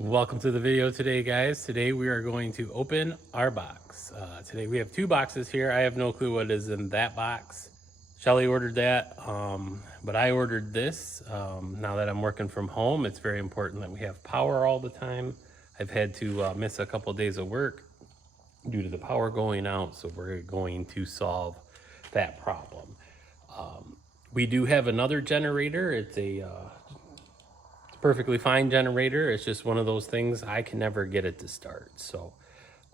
Welcome to the video today, guys. Today we are going to open our box. Today we have two boxes here. I have no clue what is in that box. Shelly ordered that, but I ordered this. Now that I'm working from home, it's very important that we have power all the time. I've had to miss a couple of days of work due to the power going out, so we're going to solve that problem. We do have another generator. It's a perfectly fine generator. It's just one of those things I can never get it to start. So,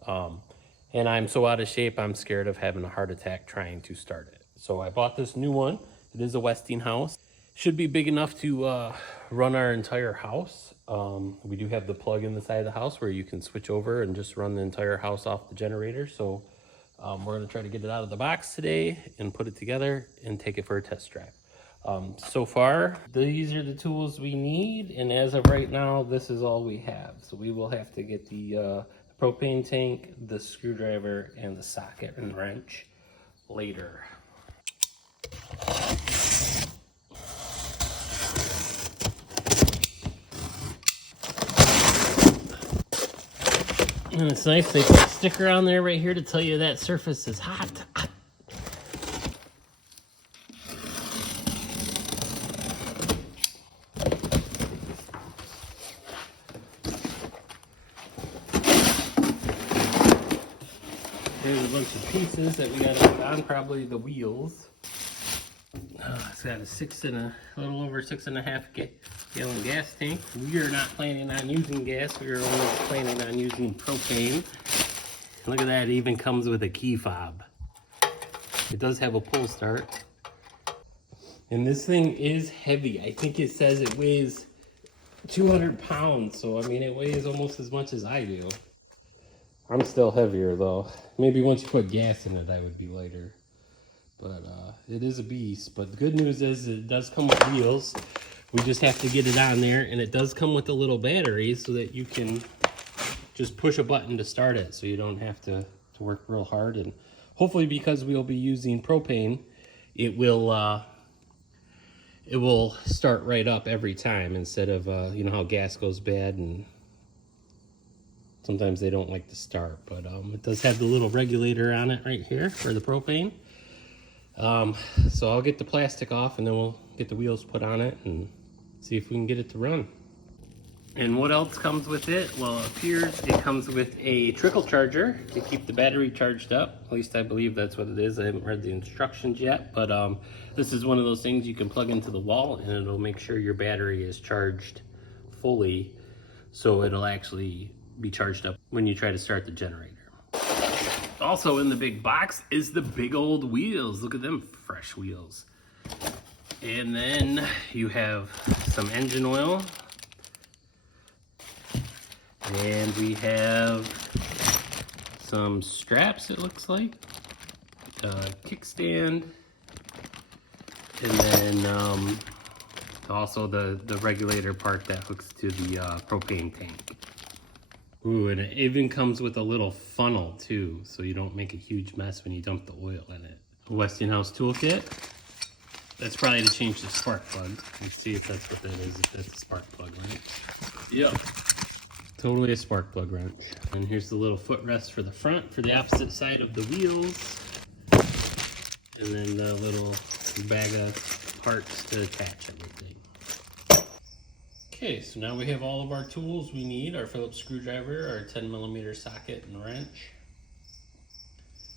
and I'm so out of shape, I'm scared of having a heart attack trying to start it. So I bought this new one. It is a Westinghouse. Should be big enough to run our entire house. We do have the plug in the side of the house where you can switch over and just run the entire house off the generator. So we're gonna try to get it out of the box today and put it together and take it for a test drive. So far, these are the tools we need, and as of right now, this is all we have. So we will have to get the propane tank, the screwdriver, and the socket and wrench later. And it's nice, they put a sticker on there right here to tell you that surface is hot. There's a bunch of pieces that we gotta put on, probably the wheels. It's got a little over 6.5 gallon gas tank. We are not planning on using gas. We are only planning on using propane. Look at that, it even comes with a key fob. It does have a pull start. And this thing is heavy. I think it says it weighs 200 pounds. So, I mean, it weighs almost as much as I do. I'm still heavier though. Maybe once you put gas in it, I would be lighter. But it is a beast. But the good news is it does come with wheels. We just have to get it on there, and it does come with a little battery so that you can just push a button to start it, so you don't have to work real hard. And hopefully, because we'll be using propane, it will start right up every time instead of you know how gas goes bad and sometimes they don't like to start. But it does have the little regulator on it right here for the propane. So I'll get the plastic off and then we'll get the wheels put on it and see if we can get it to run. And what else comes with it? Well, it appears it comes with a trickle charger to keep the battery charged up. At least I believe that's what it is. I haven't read the instructions yet, but this is one of those things you can plug into the wall and it'll make sure your battery is charged fully, so it'll actually be charged up when you try to start the generator. Also in the big box is the big old wheels. Look at them fresh wheels. And then you have some engine oil. And we have some straps, it looks like. Kickstand. And then also the regulator part that hooks to the propane tank. Ooh, and it even comes with a little funnel too, so you don't make a huge mess when you dump the oil in it. Westinghouse toolkit. That's probably to change the spark plug. Let's see if that's what that is, if that's a spark plug wrench. Yep. Totally a spark plug wrench. And here's the little footrest for the front, for the opposite side of the wheels. And then the little bag of parts to attach everything. Okay, so now we have all of our tools we need, our Phillips screwdriver, our 10mm socket and wrench.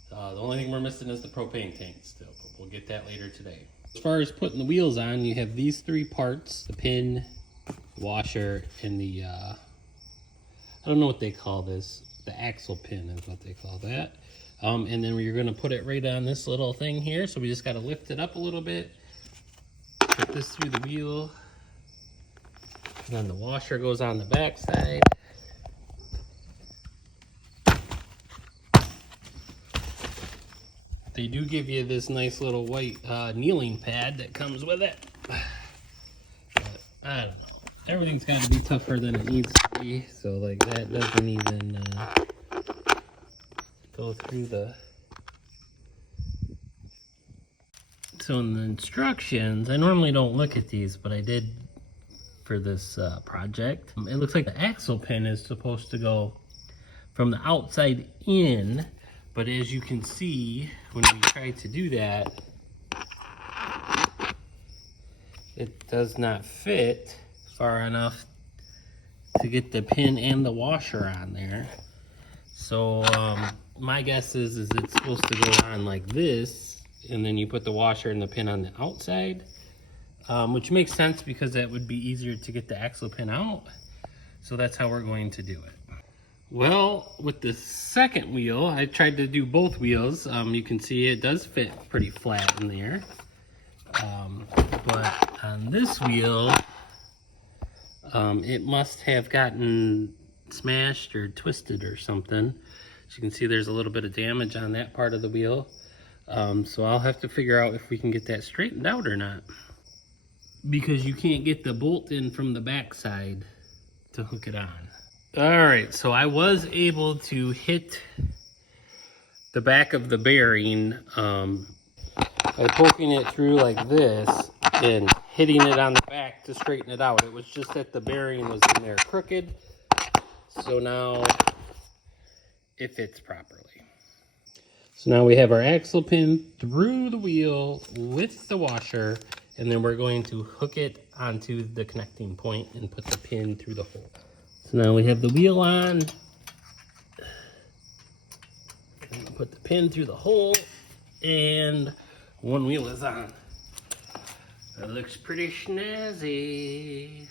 The only thing we're missing is the propane tank still, but we'll get that later today. As far as putting the wheels on, you have these three parts: the pin, washer, and the, I don't know what they call this, the axle pin is what they call that. And then you're gonna put it right on this little thing here, so we just gotta lift it up a little bit, put this through the wheel. And then the washer goes on the back side. They do give you this nice little white kneeling pad that comes with it. But I don't know. Everything's got to be tougher than it needs to be. So like that doesn't even go through the... So in the instructions, I normally don't look at these, but I did for this project. It looks like the axle pin is supposed to go from the outside in, but as you can see, when we try to do that, it does not fit far enough to get the pin and the washer on there. So my guess is it's supposed to go on like this, and then you put the washer and the pin on the outside, which makes sense because that would be easier to get the axle pin out. So that's how we're going to do it. Well, with the second wheel, I tried to do both wheels. You can see it does fit pretty flat in there. But on this wheel, it must have gotten smashed or twisted or something. As you can see, there's a little bit of damage on that part of the wheel. So I'll have to figure out if we can get that straightened out or not, because you can't get the bolt in from the back side to hook it on. All right, so I was able to hit the back of the bearing by poking it through like this and hitting it on the back to straighten it out. It was just that the bearing was in there crooked, so now it fits properly. So now we have our axle pin through the wheel with the washer, and then we're going to hook it onto the connecting point and put the pin through the hole. So now we have the wheel on. Put the pin through the hole, and one wheel is on. That looks pretty snazzy.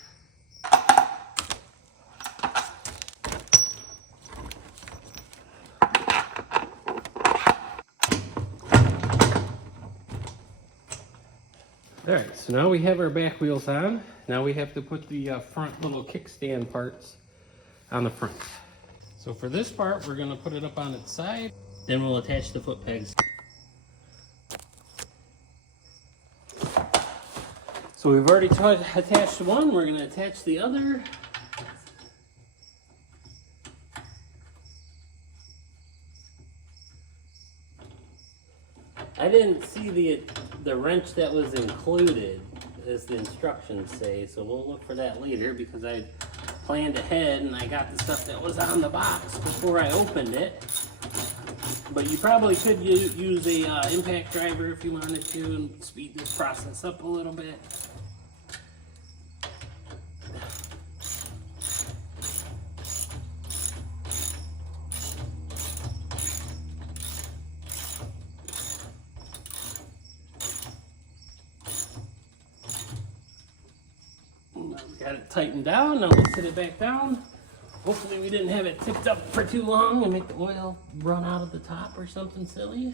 All right, so now we have our back wheels on. Now we have to put the front little kickstand parts on the front. So for this part, we're gonna put it up on its side, then we'll attach the foot pegs. So we've already attached one, we're gonna attach the other. I didn't see the wrench that was included, as the instructions say, so we'll look for that later, because I planned ahead and I got the stuff that was on the box before I opened it. But you probably could use a impact driver if you wanted to and speed this process up a little bit. Got it tightened down. Now we'll sit it back down. Hopefully we didn't have it tipped up for too long and make the oil run out of the top or something silly.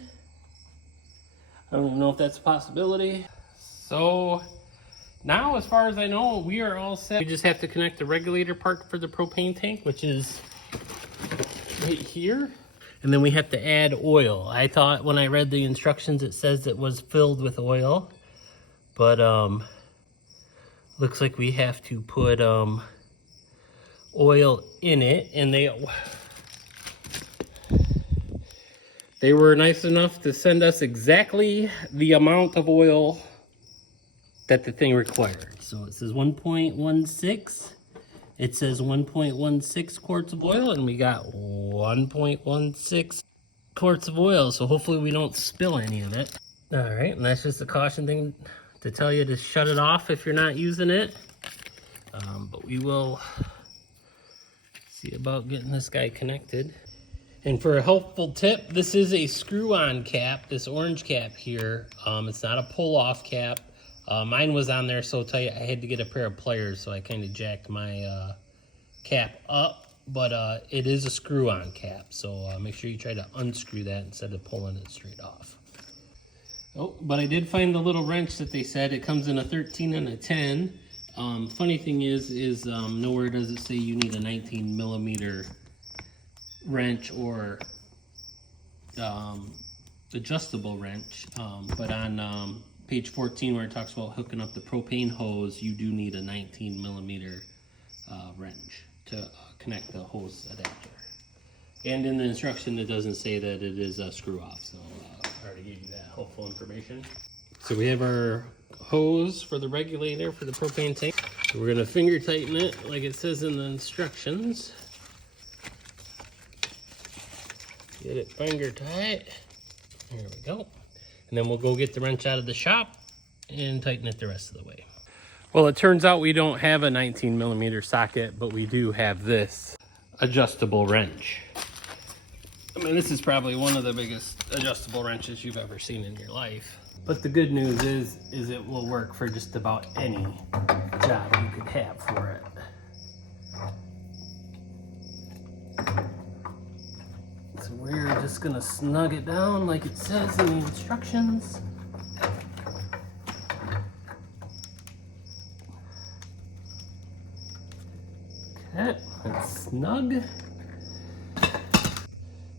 I don't even know if that's a possibility. So now, as far as I know, we are all set. We just have to connect the regulator part for the propane tank, which is right here. And then we have to add oil. I thought when I read the instructions, it says it was filled with oil, but looks like we have to put oil in it, and they were nice enough to send us exactly the amount of oil that the thing required. So it says 1.16. It says 1.16 quarts of oil, and we got 1.16 quarts of oil. So hopefully we don't spill any of it. All right, and that's just a caution thing to tell you to shut it off if you're not using it. But we will see about getting this guy connected. And for a helpful tip, this is a screw-on cap, this orange cap here. It's not a pull-off cap. Mine was on there so tight I had to get a pair of pliers, so I kind of jacked my cap up. But it is a screw-on cap, so make sure you try to unscrew that instead of pulling it straight off. Oh, but I did find the little wrench that they said. It comes in a 13 and a 10. Funny thing is nowhere does it say you need a 19 millimeter wrench or adjustable wrench. But on page 14, where it talks about hooking up the propane hose, you do need a 19 millimeter wrench to connect the hose adapter. And in the instruction, it doesn't say that it is a screw off, so I already gave you that helpful information. So we have our hose for the regulator for the propane tank. We're gonna finger tighten it like it says in the instructions. Get it finger tight. There we go. And then we'll go get the wrench out of the shop and tighten it the rest of the way. Well, it turns out we don't have a 19mm socket, but we do have this adjustable wrench. I mean, this is probably one of the biggest adjustable wrenches you've ever seen in your life. But the good news is it will work for just about any job you could have for it. So we're just gonna snug it down like it says in the instructions. Okay, that's snug.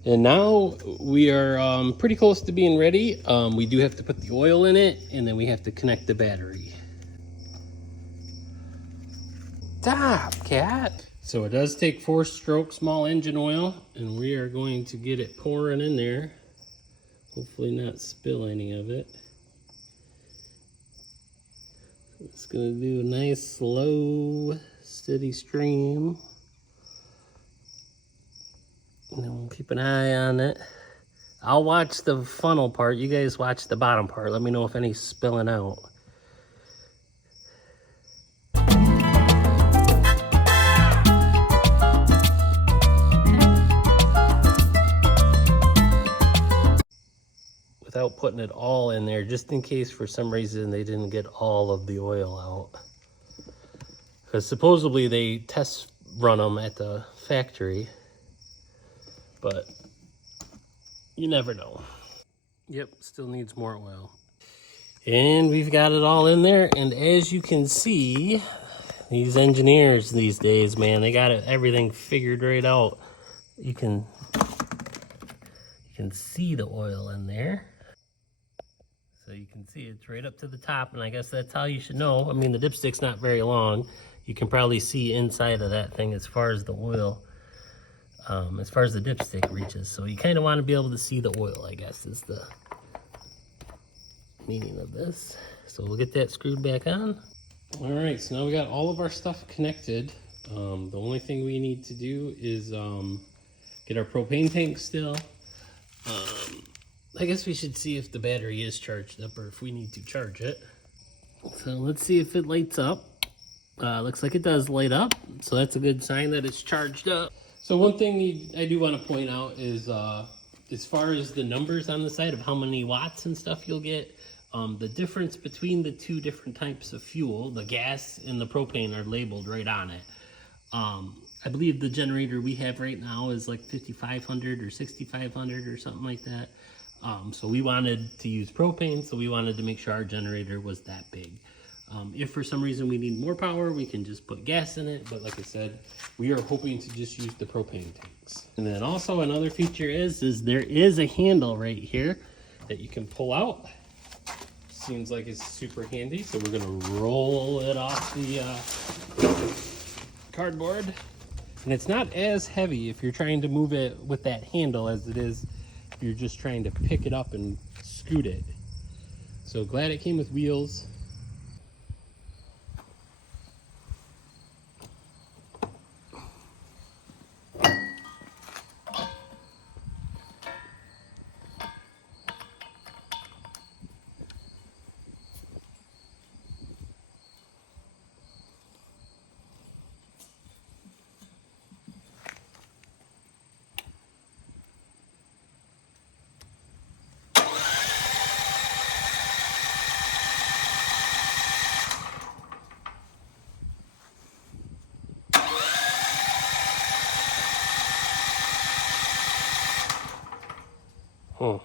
And now we are pretty close to being ready. We do have to put the oil in it, and then we have to connect the battery. Stop, cat. So it does take 4-stroke small engine oil, and we are going to get it pouring in there. Hopefully not spill any of it. It's gonna do a nice, slow, steady stream. And then we'll keep an eye on it. I'll watch the funnel part. You guys watch the bottom part. Let me know if any's spilling out. Without putting it all in there, just in case for some reason they didn't get all of the oil out. Because supposedly they test run them at the factory. But you never know. Yep, still needs more oil. And we've got it all in there. And as you can see, these engineers these days, man, they got everything figured right out. You can see the oil in there. So you can see it's right up to the top, and I guess that's how you should know. I mean, the dipstick's not very long. You can probably see inside of that thing as far as the oil. As far as the dipstick reaches. So you kind of want to be able to see the oil, I guess, is the meaning of this. So we'll get that screwed back on. All right, so now we got all of our stuff connected. The only thing we need to do is get our propane tank still. I guess we should see if the battery is charged up or if we need to charge it. So let's see if it lights up. Looks like it does light up, so that's a good sign that it's charged up. So one thing I do want to point out is as far as the numbers on the side of how many watts and stuff you'll get, the difference between the two different types of fuel, the gas and the propane, are labeled right on it. I believe the generator we have right now is like 5,500 or 6,500 or something like that. So we wanted to use propane, so we wanted to make sure our generator was that big. If for some reason we need more power, we can just put gas in it. But like I said, we are hoping to just use the propane tanks. And then also another feature is there is a handle right here that you can pull out. Seems like it's super handy. So we're gonna roll it off the cardboard. And it's not as heavy if you're trying to move it with that handle as it is if you're just trying to pick it up and scoot it. So glad it came with wheels. Oh.